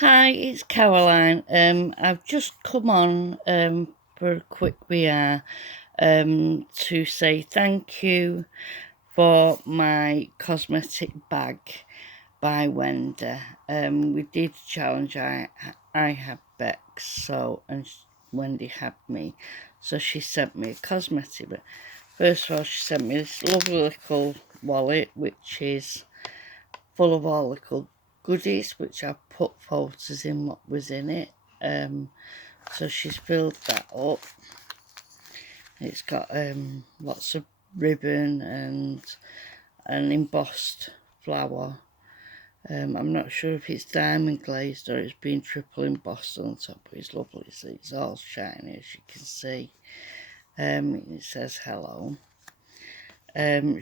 Hi, it's Caroline. I've just come on for a quick VR to say thank you for my cosmetic bag by Wendy. We did a challenge. I had Bex, and Wendy had me, so she sent me a cosmetic. But first of all, she sent me this lovely little wallet, which is full of all the goodies, which I put photos in what was in it. So she's filled that up. It's got lots of ribbon and an embossed flower. I'm not sure if it's diamond glazed or it's been triple embossed on top, but it's lovely. So it's all shiny, as you can see. It says hello.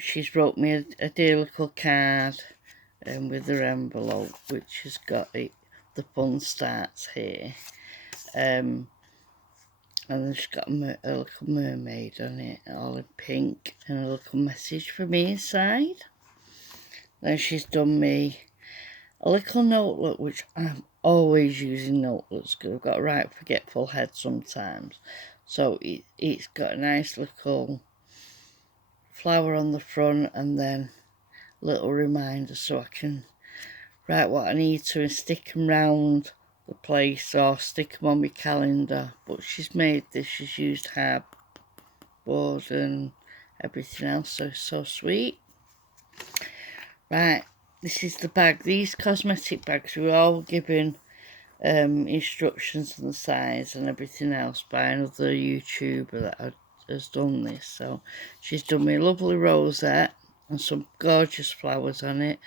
She's wrote me a dear little card with her envelope, which has got the fun starts here. And she's got a little mermaid on it, all in pink, and a little message for me inside. Then she's done me a little notebook, which I'm always using notebooks because I've got a right forgetful head sometimes. So it's got a nice little flower on the front and then little reminder so I can write what I need to and stick them round the place or stick them on my calendar. But she's made this, she's used hardboard and everything else, so it's so sweet. Right, this is the bag. These cosmetic bags, we were all given instructions on the size and everything else by another YouTuber that has done this. So she's done me a lovely rosette and some gorgeous flowers on it.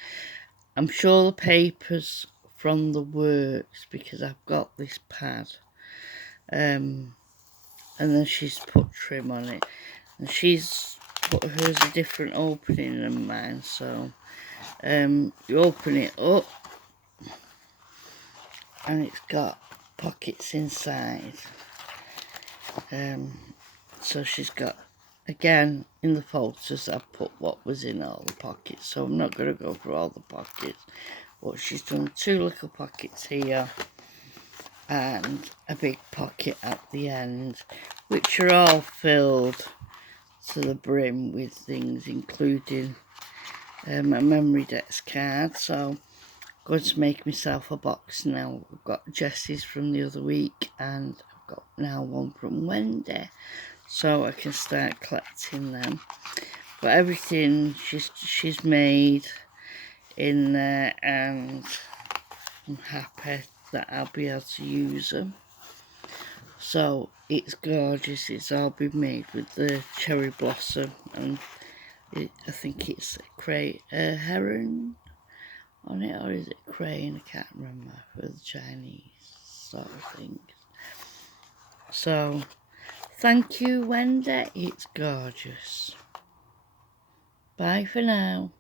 I'm sure the paper's from the works because I've got this pad. And then she's put trim on it. And she's put hers a different opening than mine. So you open it up and it's got pockets inside. So she's got, again, in the photos I've put what was in all the pockets, so I'm not going to go through all the pockets, but she's done two little pockets here and a big pocket at the end, which are all filled to the brim with things, including a memory dex card. So I'm going to make myself a box now. I've got Jessie's from the other week and I've got now one from Wendy, so I can start collecting them. But everything she's made in there, and I'm happy that I'll be able to use them. So it's gorgeous. It's all been made with the cherry blossom, and I think it's a heron on it, or is it crane? I can't remember, for the Chinese sort of things. So thank you, Wendy. It's gorgeous. Bye for now.